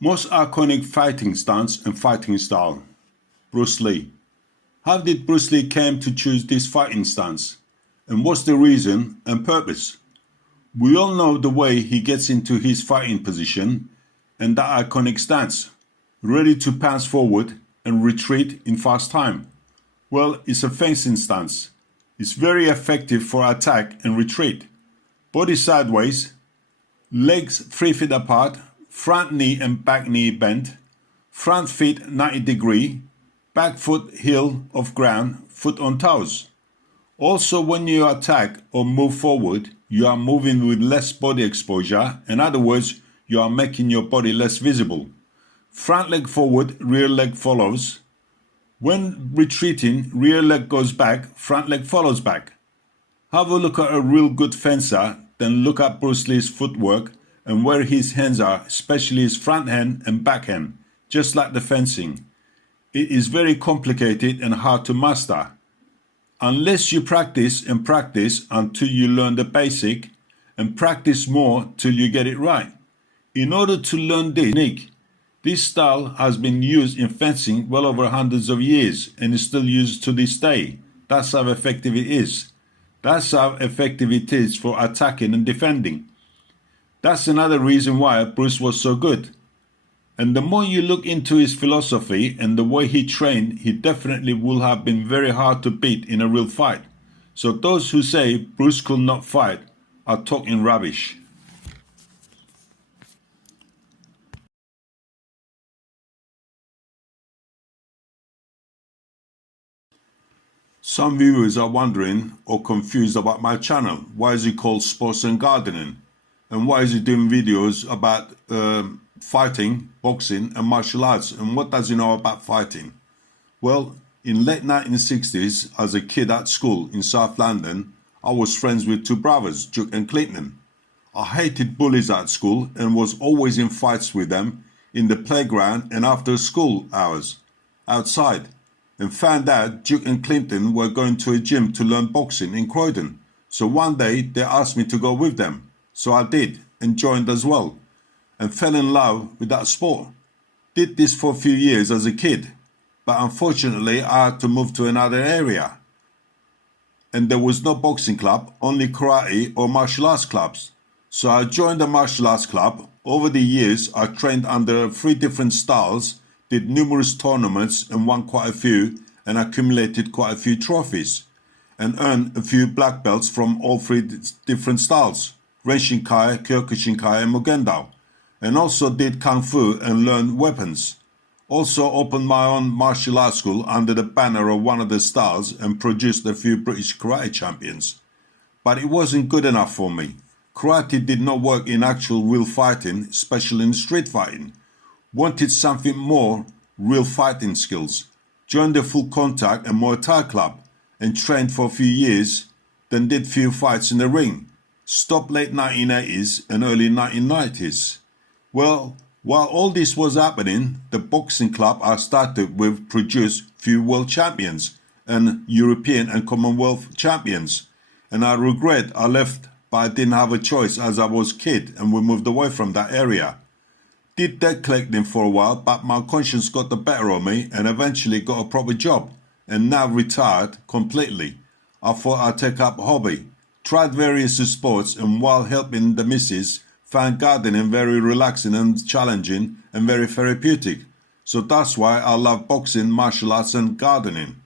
Most iconic fighting stance and fighting style. Bruce Lee. How did Bruce Lee came to choose this fighting stance? And what's the reason and purpose? We all know the way he gets into his fighting position and that iconic stance, ready to pass forward and retreat in fast time. Well, it's a fencing stance. It's very effective for attack and retreat. Body sideways, legs 3 feet apart, front knee and back knee bent, front feet 90 degree, back foot heel of ground, foot on toes. Also, when you attack or move forward, you are moving with less body exposure. In other words, you are making your body less visible. Front leg forward, rear leg follows. When retreating, rear leg goes back, front leg follows back. Have a look at a real good fencer, then look at Bruce Lee's footwork and where his hands are, especially his front hand and back hand, just like the fencing. It is very complicated and hard to master. Unless you practice and practice until you learn the basic, and practice more till you get it right. In order to learn this technique, this style has been used in fencing well over hundreds of years and is still used to this day. That's how effective it is. That's how effective it is for attacking and defending. That's another reason why Bruce was so good. And the more you look into his philosophy and the way he trained, he definitely will have been very hard to beat in a real fight. So those who say Bruce could not fight are talking rubbish. Some viewers are wondering or confused about my channel. Why is it called Sports and Gardening? And why is he doing videos about fighting, boxing and martial arts? And what does he know about fighting? Well, in late 1960s, as a kid at school in South London, I was friends with two brothers, Duke and Clinton. I hated bullies at school and was always in fights with them in the playground and after school hours, outside. And found out Duke and Clinton were going to a gym to learn boxing in Croydon. So one day they asked me to go with them. So I did and joined as well and fell in love with that sport. Did this for a few years as a kid, but unfortunately I had to move to another area. And there was no boxing club, only karate or martial arts clubs. So I joined the martial arts club. Over the years I trained under 3 different styles, did numerous tournaments and won quite a few and accumulated quite a few trophies and earned a few black belts from all 3 different styles. Renshinkai, Kyokushinkai and Mugendao, and also did Kung Fu and learned weapons. Also opened my own martial arts school under the banner of one of the styles and produced a few British karate champions. But it wasn't good enough for me. Karate did not work in actual real fighting, especially in street fighting. Wanted something more, real fighting skills. Joined the full contact and Muay Thai club and trained for a few years, then did few fights in the ring. Stopped late 1980s and early 1990s. Well, while all this was happening, the boxing club I started with produced few world champions and European and Commonwealth champions. And I regret I left, but I didn't have a choice as I was a kid and we moved away from that area. Did debt collecting for a while, but my conscience got the better of me and eventually got a proper job and now retired completely. I thought I'd take up a hobby. Tried various sports and while helping the missus, found gardening very relaxing and challenging and very therapeutic. So that's why I love boxing, martial arts and gardening.